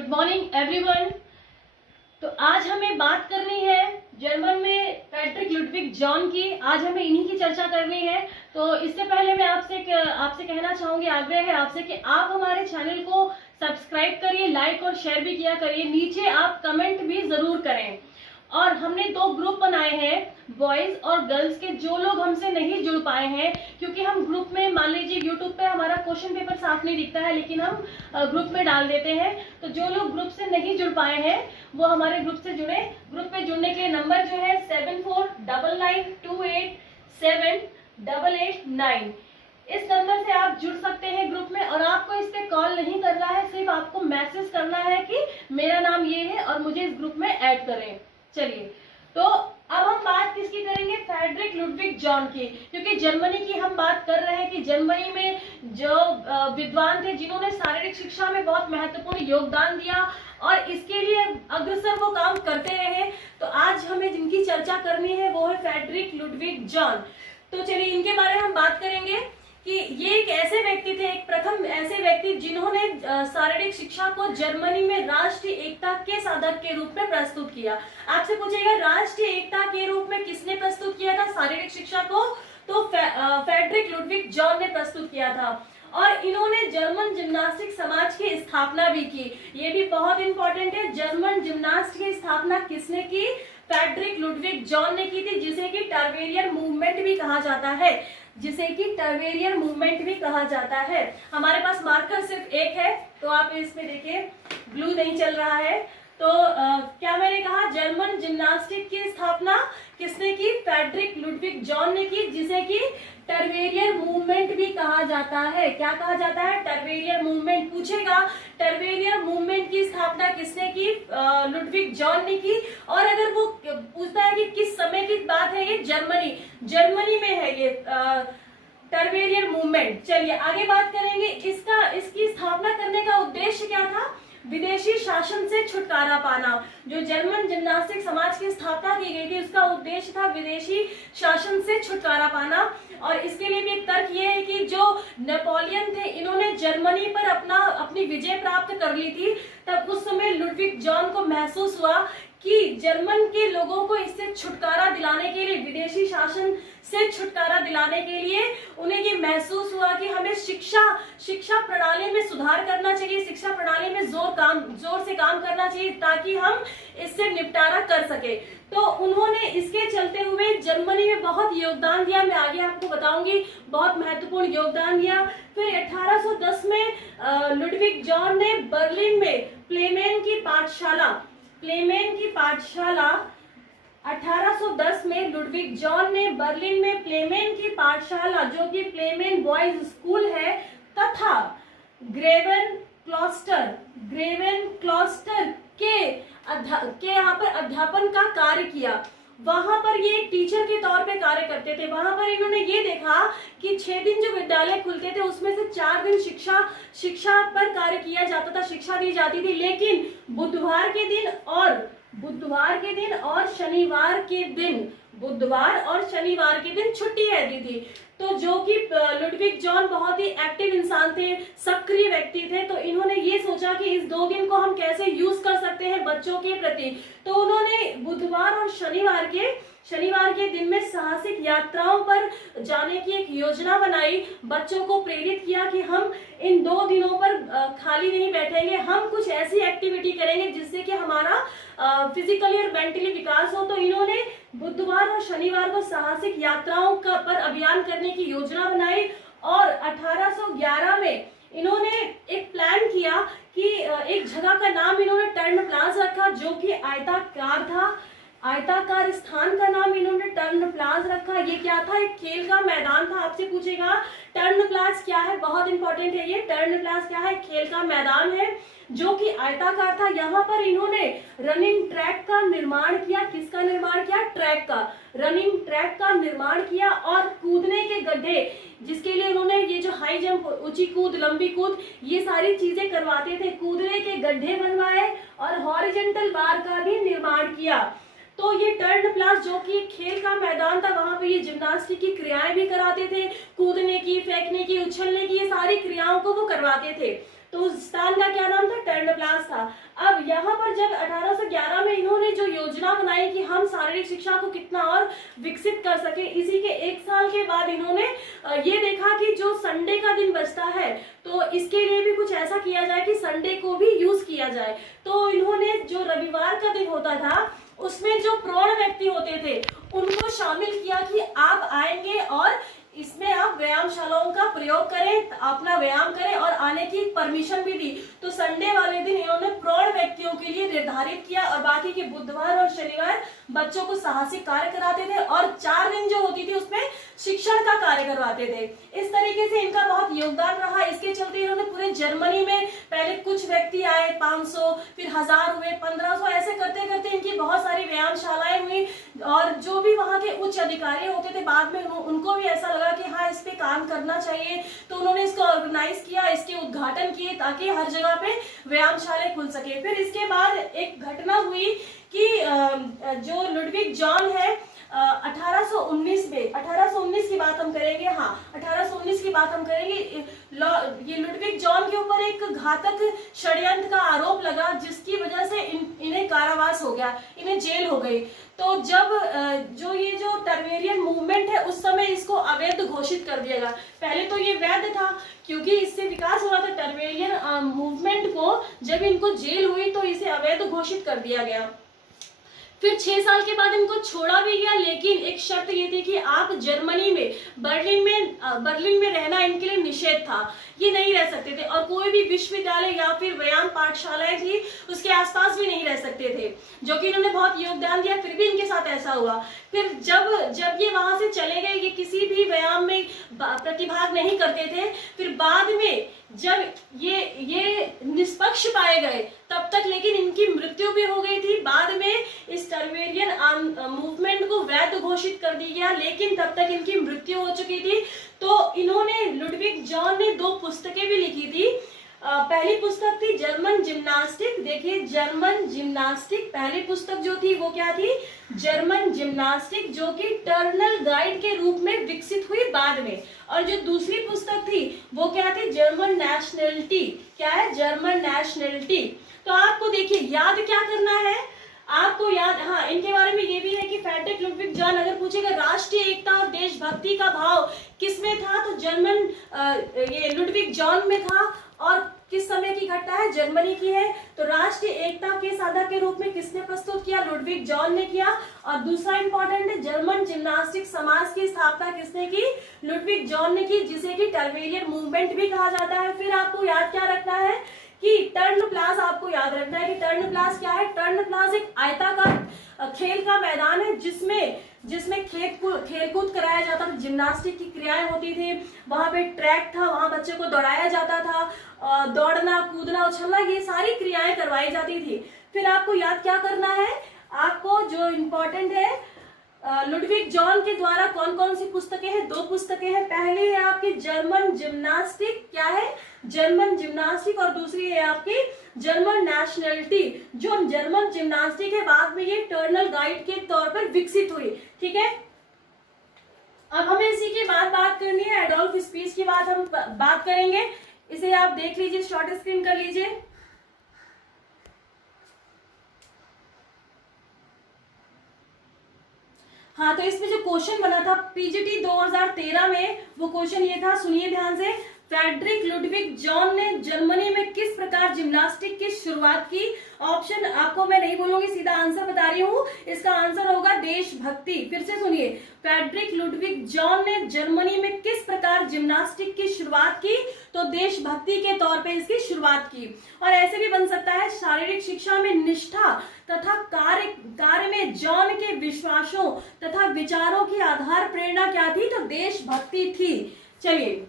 Good morning everyone. तो आज हमें बात करनी है जर्मन में फ्रेडरिक लुडविग जॉन की। आज हमें इन्हीं की चर्चा करनी है। तो इससे पहले मैं आपसे कहना चाहूंगी, आग्रह है आपसे कि आप हमारे चैनल को सब्सक्राइब करिए, लाइक और शेयर भी किया करिए। नीचे आप कमेंट भी जरूर करें। और हमने 2 ग्रुप बनाए हैं, बॉयज और गर्ल्स के। जो लोग हमसे नहीं जुड़ पाए हैं, क्योंकि हम ग्रुप में, मान लीजिए यूट्यूब पे हमारा क्वेश्चन पेपर साफ नहीं दिखता है, लेकिन हम ग्रुप में डाल देते हैं। तो जो लोग ग्रुप से नहीं जुड़ पाए हैं वो हमारे ग्रुप से जुड़े। ग्रुप में जुड़ने के लिए नंबर जो है 7499287889। इस नंबर से आप जुड़ सकते हैं ग्रुप में। और आपको इस पे कॉल नहीं करना है, सिर्फ आपको मैसेज करना है कि मेरा नाम ये है और मुझे इस ग्रुप में ऐड करें। चलिए, तो अब हम बात किसकी करेंगे? फ्रेडरिक लुडविग जॉन की। क्योंकि जर्मनी की हम बात कर रहे हैं कि जर्मनी में जो विद्वान थे, जिन्होंने शारीरिक शिक्षा में बहुत महत्वपूर्ण योगदान दिया और इसके लिए अग्रसर वो काम करते रहे। तो आज हमें जिनकी चर्चा करनी है वो है फ्रेडरिक लुडविग जॉन। तो चलिए, इनके बारे में हम बात करेंगे कि ये एक ऐसे व्यक्ति थे, एक प्रथम ऐसे व्यक्ति जिन्होंने शारीरिक शिक्षा को जर्मनी में राष्ट्रीय एकता के साधक के रूप में प्रस्तुत किया। आपसे पूछेगा राष्ट्रीय एकता के रूप में किसने प्रस्तुत किया था शारीरिक शिक्षा को? तो फ्रेडरिक लुडविग जॉन ने प्रस्तुत किया था। और इन्होंने जर्मन जिम्नास्टिक समाज की स्थापना भी की। ये भी बहुत इंपॉर्टेंट है। जर्मन जिम्नास्ट की स्थापना किसने की? फ्रेडरिक लुडविग जॉन ने की थी, जिसे कि टर्बेरियन मूवमेंट भी कहा जाता है। जिसे कि टर्बेरियन मूवमेंट भी कहा जाता है। हमारे पास मार्कर सिर्फ एक है, तो आप इसमें देखिए ब्लू नहीं चल रहा है। तो क्या मैंने कहा? जर्मन जिम्नास्टिक की स्थापना किसने की? फ्रेडरिक लुडविग जॉन ने की, जिसे कि टर्बेरियन मूवमेंट भी कहा जाता है। क्या कहा जाता है? टर्बेरियन मूवमेंट। पूछेगा टर्बेरियन मूवमेंट की स्थापना किसने की? लुडविग जॉन ने की। और अगर वो पूछता है कि किस समय की बात है, ये जर्मनी में है ये टर्बेरियन मूवमेंट। चलिए आगे बात करेंगे। इसकी स्थापना करने का उद्देश्य क्या था? विदेशी शासन से छुटकारा पाना। जो जर्मन जिम्नास्टिक समाज की स्थापना की गई थी, उसका उद्देश्य था विदेशी शासन से छुटकारा पाना। और इसके लिए भी एक तर्क ये है कि जो नेपोलियन थे, इन्होंने जर्मनी पर अपनी विजय प्राप्त कर ली थी। तब उस समय लुडविग जॉन को महसूस हुआ कि जर्मन के लोगों को इससे छुटकारा दिलाने के लिए, विदेशी शासन से छुटकारा दिलाने के लिए उन्हें ये महसूस हुआ कि हमें शिक्षा प्रणाली में सुधार करना चाहिए, शिक्षा प्रणाली में जोर से काम करना चाहिए, ताकि हम इससे निपटारा कर सके। तो उन्होंने इसके चलते हुए जर्मनी में बहुत योगदान दिया। मैं आगे आपको बताऊंगी, बहुत महत्वपूर्ण योगदान दिया। फिर 1810 में लुडविग जॉन ने बर्लिन में प्लेमेन की पाठशाला 1810 में लुडविग जॉन ने बर्लिन में प्लेमेन की पाठशाला, जो कि प्लेमेन बॉयज स्कूल है, तथा ग्रेवन क्लॉस्टर के यहाँ पर अध्यापन का कार्य किया। वहां पर ये टीचर के तौर पे कार्य करते थे। वहां पर इन्होंने ये देखा कि 6 दिन जो विद्यालय खुलते थे, उसमें से 4 दिन शिक्षा पर कार्य किया जाता था, शिक्षा दी जाती थी। लेकिन बुधवार के दिन और शनिवार के दिन छुट्टी रहती थी। तो जो कि लुडविग जॉन बहुत ही एक्टिव इंसान थे, सक्रिय व्यक्ति थे। तो इन्होंने ये सोचा कि इस 2 दिन को हम कैसे यूज कर सकते हैं बच्चों के प्रति। तो उन्होंने बुधवार और शनिवार के दिन में साहसिक यात्राओं पर जाने की एक योजना बनाई। बच्चों को प्रेरित किया कि हम इन 2 दिनों पर खाली नहीं बैठेंगे, हम कुछ ऐसी एक्टिविटी करेंगे जिससे कि हमारा फिजिकली और मेंटली विकास हो। तो इन्होंने बुधवार और शनिवार को साहसिक यात्राओं पर अभियान करने की योजना बनाई। और 1811 में इन्होंने एक प्लान किया कि एक जगह का नाम इन्होंने टर्न प्लाज रखा, जो कि आयताकार था। आयताकार स्थान का नाम इन्होंने टर्न प्लाज रखा। ये क्या था? एक खेल का मैदान था। आपसे पूछेगा टर्न प्लाज क्या है? बहुत इंपॉर्टेंट है ये। टर्न प्लाज क्या है? खेल का मैदान है जो कि आयताकार था। यहाँ पर इन्होंने रनिंग ट्रैक का निर्माण किया। किसका निर्माण किया? रनिंग ट्रैक का निर्माण किया। और कूदने के गड्ढे, जिसके लिए उन्होंने ये जो हाई जंप, ऊंची कूद, लंबी कूद, ये सारी चीजें करवाते थे। कूदने के गड्ढे बनवाए और हॉरिजॉन्टल बार का भी निर्माण किया। तो ये टर्न प्लास जो कि खेल का मैदान था, वहां पे ये जिम्नास्टिक की क्रियाएं भी कराते थे, कूदने की, फेंकने की, उछलने की, ये सारी क्रियाओं को वो करवाते थे। तो उस स्थान का क्या नाम था, टर्नप्लास था। अब यहाँ पर जब 1811 में इन्होंने जो योजना बनाई कि हम शारीरिक शिक्षा को कितना और विकसित कर सके, इसी के 1 साल के बाद इन्होंने ये देखा कि जो संडे का दिन बचता है तो इसके लिए भी कुछ ऐसा किया जाए कि संडे को भी यूज किया जाए। तो इन्होंने जो रविवार का दिन होता था उसमें जो प्रौढ़ व्यक्ति होते थे उनको शामिल किया कि आप आएंगे और इसमें आप व्यायामशालाओं का प्रयोग करें, अपना व्यायाम करें और आने की परमिशन भी दी। तो संडे वाले दिन इन्होंने प्रौढ़ व्यक्तियों के लिए निर्धारित किया और बाकी के बुधवार और शनिवार बच्चों को साहसिक कार्य कराते थे और 4 दिन जो होती थी उसमें शिक्षण का कार्य करवाते थे। इस तरीके से इनका बहुत योगदान रहा। इसके चलते इन्होंने पूरे जर्मनी में पहले कुछ व्यक्ति आए, 500, फिर 1000 हुए, 1500, ऐसे करते करते इनकी बहुत सारी व्यायामशालाएं हुई और जो भी वहाँ के उच्च अधिकारी होते थे बाद में उनको भी ऐसा लगा कि हाँ इस पे काम करना चाहिए, तो उन्होंने इसको ऑर्गेनाइज किया, इसके उद्घाटन किए ताकि हर जगह पे व्यायामशालाएं खुल सके। फिर इसके बाद एक घटना हुई कि जो लुडविग जॉन है 1819 की बात हम करेंगे, हाँ 1819 की बात हम करेंगे। ये लुडविग जॉन के ऊपर एक घातक षड्यंत्र का आरोप लगा जिसकी वजह से इन्हें कारावास हो गया, इन्हें जेल हो गई। तो जब ये जो टर्बेरियन मूवमेंट है उस समय इसको अवैध घोषित कर दिया गया। पहले तो ये वैध था क्योंकि इससे विकास हो रहा था टर्बेरियन मूवमेंट को, जब इनको जेल हुई तो इसे अवैध घोषित कर दिया गया। फिर 6 साल के बाद इनको छोड़ा भी गया, लेकिन एक शर्त ये थी कि आप जर्मनी में बर्लिन में रहना इनके लिए निषेध था, ये नहीं रह सकते थे और कोई भी विश्वविद्यालय या फिर व्यायाम पाठशालाएं थी उसके आसपास भी नहीं रह सकते थे, जो कि इन्होंने बहुत योगदान दिया। फिर भी इनके साथ ऐसा हुआ। फिर जब ये वहां से चले गए, ये किसी भी व्यायाम में प्रतिभाग नहीं करते थे। फिर बाद में जब ये निष्पक्ष पाए गए तब तक लेकिन इनकी मृत्यु भी हो गई थी। बाद में इस टर्बेरियन मूवमेंट को वैध घोषित कर दिया गया, लेकिन तब तक इनकी मृत्यु हो चुकी थी। तो इन्होंने लुडविग जॉन ने 2 पुस्तकें भी लिखी थी। पहली पुस्तक थी जर्मन जिम्नास्टिक। देखिए जर्मन जिम्नास्टिक, पहली पुस्तक जो थी वो क्या थी, जर्मन जिम्नास्टिक, जो कि टर्नल गाइड के रूप में विकसित हुई बाद में। और जो दूसरी पुस्तक थी वो क्या थी, जर्मन नेशनलिटी। क्या है, जर्मन नेशनलिटी। तो आपको देखिए याद क्या करना है, आपको याद, हाँ इनके बारे में ये भी है कि फ्रेडरिक लुडविग जॉन अगर पूछेगा राष्ट्रीय एकता और देशभक्ति का भाव किसमें था, तो जर्मन ये लुडविग जॉन में था। और किस समय की घटना है, जर्मनी की है। तो राष्ट्रीय एकता के साधक के रूप में किसने प्रस्तुत किया, लुडविग जॉन ने किया। और दूसरा इंपॉर्टेंट है, जर्मन जिम्नास्टिक समाज की स्थापना किसने की, लुडविग जॉन ने की, जिसे कि टर्बेरियन मूवमेंट भी कहा जाता है। फिर आपको याद क्या रखना है कि टर्नप्लास, आपको याद रखना है कि टर्नप्लास क्या है। टर्नप्लास एक आयताकार खेल का मैदान है जिसमें खेलकूद कराया जाता था, जिम्नास्टिक की क्रियाएं होती थी। वहां पे ट्रैक था, वहां बच्चे को दौड़ाया जाता था, दौड़ना, कूदना, उछलना, ये सारी क्रियाएं करवाई जाती थी। फिर आपको याद क्या करना है, आपको जो इम्पोर्टेंट है, लुडविग जॉन के द्वारा कौन कौन सी पुस्तकें हैं, 2 पुस्तकें हैं। पहली है आपकी जर्मन जिम्नास्टिक, क्या है, जर्मन जिम्नास्टिक, और दूसरी है आपकी जर्मन नेशनलिटी। जो जर्मन जिम्नास्टिक है बाद में ये टर्नल गाइड के तौर पर विकसित हुई। ठीक है, अब हमें इसी के बाद बात करनी है, एडोल्फ स्पीच की हम बात करेंगे। इसे आप देख लीजिए, शॉर्ट स्क्रीन कर लीजिए। हाँ, तो इसमें जो क्वेश्चन बना था पीजीटी 2013 में, वो क्वेश्चन ये था, सुनिए ध्यान से। फ्रेडरिक लुडविग जॉन ने जर्मनी में किस प्रकार जिम्नास्टिक की शुरुआत की। ऑप्शन आपको मैं नहीं बोलूंगी, सीधा आंसर बता रही हूँ। इसका आंसर होगा देशभक्ति। फिर से सुनिए, फ्रेडरिक लुडविग जॉन ने जर्मनी में किस प्रकार जिम्नास्टिक की शुरुआत की, तो देशभक्ति के तौर पे इसकी शुरुआत की। और ऐसे भी बन सकता है, शारीरिक शिक्षा में निष्ठा तथा कार्य में जॉन के विश्वासों तथा विचारों की आधार प्रेरणा क्या थी, तो देशभक्ति थी। चलिए